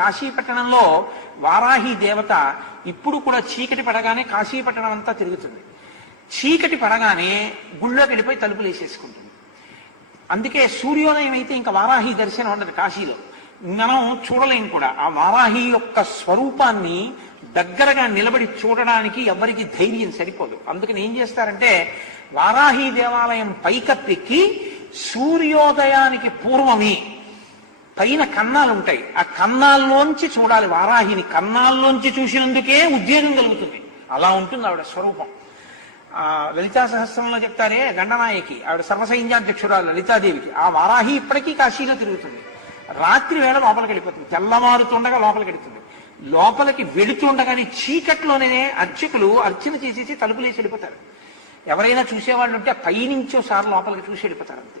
కాశీపట్టణంలో వారాహి దేవత ఇప్పుడు కూడా చీకటి పడగానే కాశీపట్టణం అంతా తిరుగుతుంది. చీకటి పడగానే గుళ్ళోకి వెళ్ళిపోయి తలుపులు వేసేసుకుంటుంది. అందుకే సూర్యోదయం అయితే ఇంకా వారాహి దర్శనం ఉండదు కాశీలో, మనం చూడలేం కూడా. ఆ వారాహి యొక్క స్వరూపాన్ని దగ్గరగా నిలబడి చూడడానికి ఎవరికి ధైర్యం సరిపోదు. అందుకని ఏం చేస్తారంటే వారాహి దేవాలయం పైకప్పెక్కి సూర్యోదయానికి పూర్వమే పైన కన్నాలు ఉంటాయి, ఆ కన్నాల్లోంచి చూడాలి వారాహిని. కన్నాల్లోంచి చూసినందుకే ఉద్వేగం కలుగుతుంది. అలా ఉంటుంది ఆవిడ స్వరూపం. లలితా సహస్రంలో చెప్తారే గండనాయకి, ఆవిడ సర్వసైన్యాధ్యక్షురాలు లలితాదేవికి. ఆ వారాహి ఇప్పటికీ కాశీలో తిరుగుతుంది. రాత్రి వేళ లోపలికి వెళ్ళిపోతుంది, తెల్లవారుతుండగా లోపలికి వెళుతుంది. లోపలికి వెళుతుండగానే చీకట్లోనే అర్చకులు అర్చన చేసేసి తలుపులేసి వెళ్ళిపోతారు. ఎవరైనా చూసేవాళ్ళు ఉంటే పైనుంచి ఒకసారి లోపలికి చూసి వెళ్ళిపోతారు అంతే.